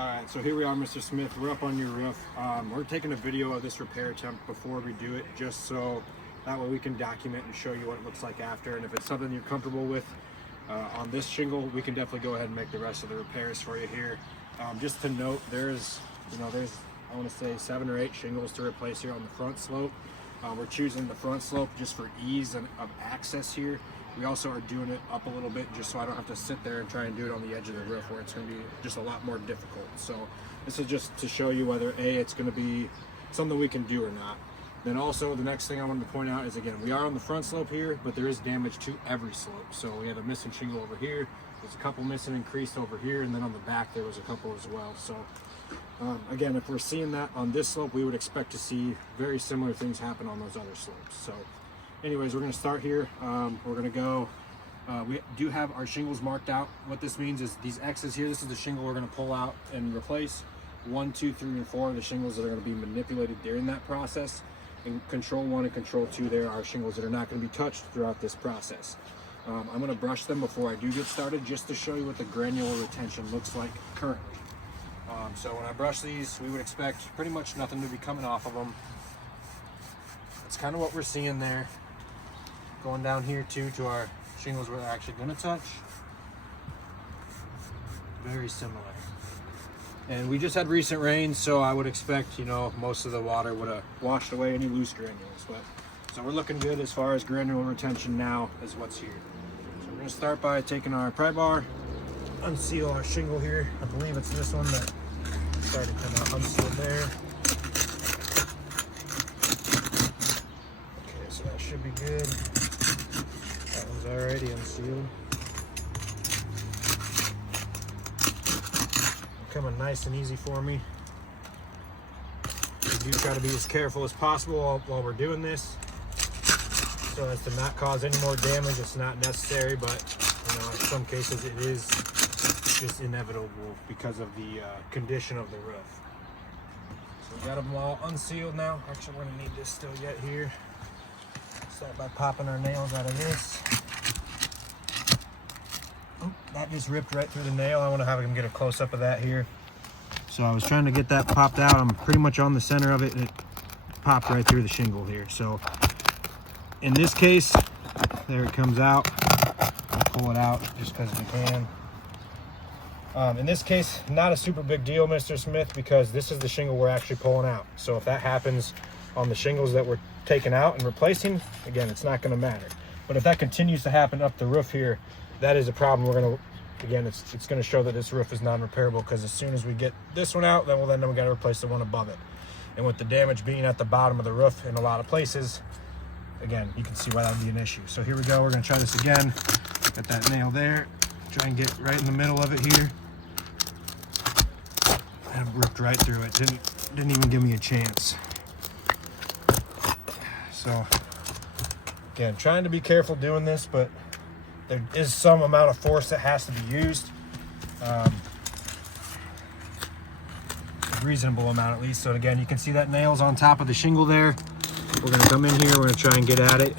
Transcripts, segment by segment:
All right, so here we are, Mr. Smith. We're up on your roof. We're taking a video of this repair attempt before we do it, just so that way we can document and show you what it looks like after. And if it's something you're comfortable with on this shingle, we can definitely go ahead and make the rest of the repairs for you here. Just to note, there's I want to say 7 or 8 shingles to replace here on the front slope. We're choosing the front slope just for ease of access here. We also are doing it up a little bit just so I don't have to sit there and try and do it on the edge of the roof where it's going to be just a lot more difficult. So this is just to show you whether A, it's going to be something we can do or not. Then also the next thing I wanted to point out is, again, we are on the front slope here, but there is damage to every slope. So we have a missing shingle over here. There's a couple missing and creased over here, and then on the back there was a couple as well. So again, if we're seeing that on this slope, we would expect to see very similar things happen on those other slopes. So anyways, we're going to start here. We're going to go, we do have our shingles marked out. What this means is these X's here, this is the shingle we're going to pull out and replace. 1, 2, 3, and 4 are the shingles that are going to be manipulated during that process. And control 1 and control 2 there are shingles that are not going to be touched throughout this process. I'm going to brush them before I do get started just to show you what the granular retention looks like currently. So when I brush these, we would expect pretty much nothing to be coming off of them. That's kind of what we're seeing there. Going down here too to our shingles we're actually going to touch. Very similar. And we just had recent rains, so I would expect, most of the water would have washed away any loose granules. So we're looking good as far as granular retention now is what's here. So we're going to start by taking our pry bar, unseal our shingle here. I believe it's this one that started to come out unsealed there. Okay, so that should be good. That one's already unsealed. Coming nice and easy for me. We do try to be as careful as possible while we're doing this, so as to not cause any more damage. It's not necessary, but in some cases it is just inevitable because of the condition of the roof. So we got them all unsealed now. Actually, we're gonna need this still yet here. Start by popping our nails out of this. Oh, that just ripped right through the nail. I want to have him get a close-up of that here. So I was trying to get that popped out. I'm pretty much on the center of it, and it popped right through the shingle here. So in this case, there it comes out. I'll pull it out just because we can. In this case, not a super big deal, Mr. Smith, because this is the shingle we're actually pulling out. So if that happens on the shingles that we're taking out and replacing, again, it's not going to matter. But if that continues to happen up the roof here, that is a problem. We're going to, again, it's going to show that this roof is non-repairable, because as soon as we get this one out, then we got to replace the one above it. And with the damage being at the bottom of the roof in a lot of places, again, you can see why that would be an issue. So here we go. We're going to try this again. Get that nail there. Try and get right in the middle of it here. And it ripped right through it. Didn't even give me a chance. So again, trying to be careful doing this, but there is some amount of force that has to be used. A reasonable amount at least. So again, you can see that nail's on top of the shingle there. We're gonna come in here, we're gonna try and get at it.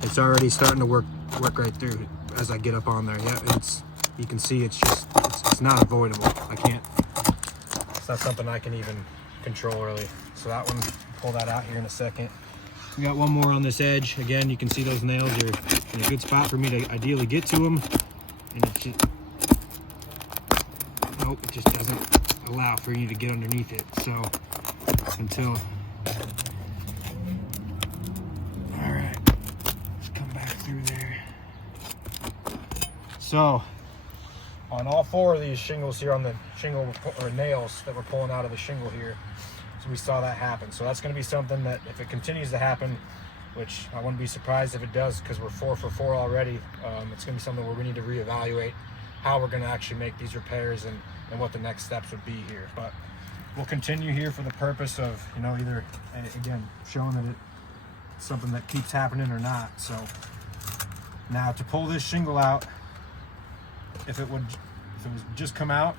It's already starting to work right through as I get up on there. Yeah, you can see it's not avoidable. It's not something I can even control really. So that one, pull that out here in a second. We got one more on this edge. Again, you can see those nails are in a good spot for me to ideally get to them. And it just doesn't allow for you to get underneath it. So until, all right, let's come back through there. So on all 4 of these shingles here, on the shingle or nails that we're pulling out of the shingle here, we saw that happen. So that's going to be something that if it continues to happen, which I wouldn't be surprised if it does, because we're 4 for 4 already, it's going to be something where we need to reevaluate how we're going to actually make these repairs and what the next steps would be here. But we'll continue here for the purpose of, either, again, showing that it's something that keeps happening or not. So now to pull this shingle out, if it was just come out,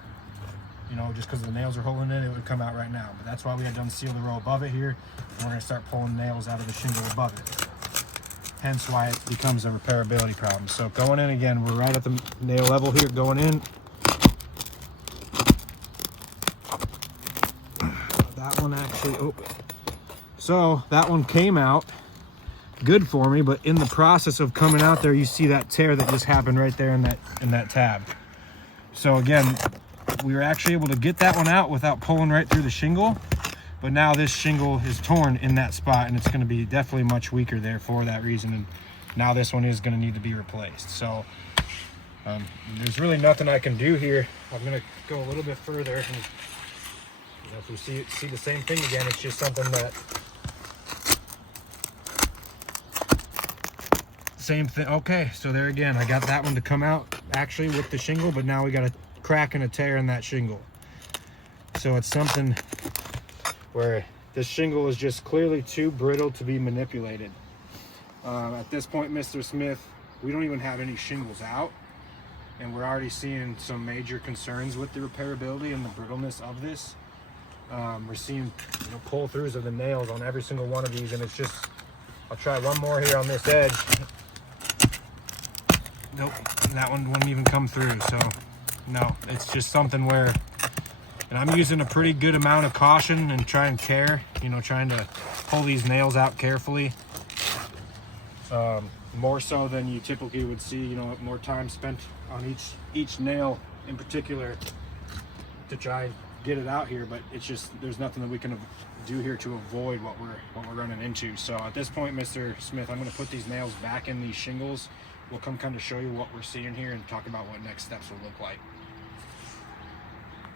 just because the nails are holding it would come out right now. But that's why we had to unseal the row above it here. And we're going to start pulling nails out of the shingle above it. Hence why it becomes a repairability problem. So going in again, we're right at the nail level here, going in. that one actually open. So that one came out good for me, but in the process of coming out there, you see that tear that just happened right there in that tab. So again, we were actually able to get that one out without pulling right through the shingle, but now this shingle is torn in that spot, and it's going to be definitely much weaker there for that reason, and now this one is going to need to be replaced. So there's really nothing I can do here. I'm going to go a little bit further, and if we see the same thing again, it's just something that same thing. Okay, so there again, I got that one to come out actually with the shingle, but now we got a crack and a tear in that shingle. So it's something where this shingle is just clearly too brittle to be manipulated. At this point, Mr. Smith, we don't even have any shingles out, and we're already seeing some major concerns with the repairability and the brittleness of this. We're seeing, you know, pull-throughs of the nails on every single one of these, and it's just, I'll try one more here on this edge. Nope, that one wouldn't even come through. So no, it's just something where, and I'm using a pretty good amount of caution and trying to pull these nails out carefully. More so than you typically would see, you know, more time spent on each nail in particular to try and get it out here, but it's just, there's nothing that we can do here to avoid what we're running into. So at this point, Mr. Smith, I'm going to put these nails back in these shingles. We'll come kind of show you what we're seeing here and talk about what next steps will look like.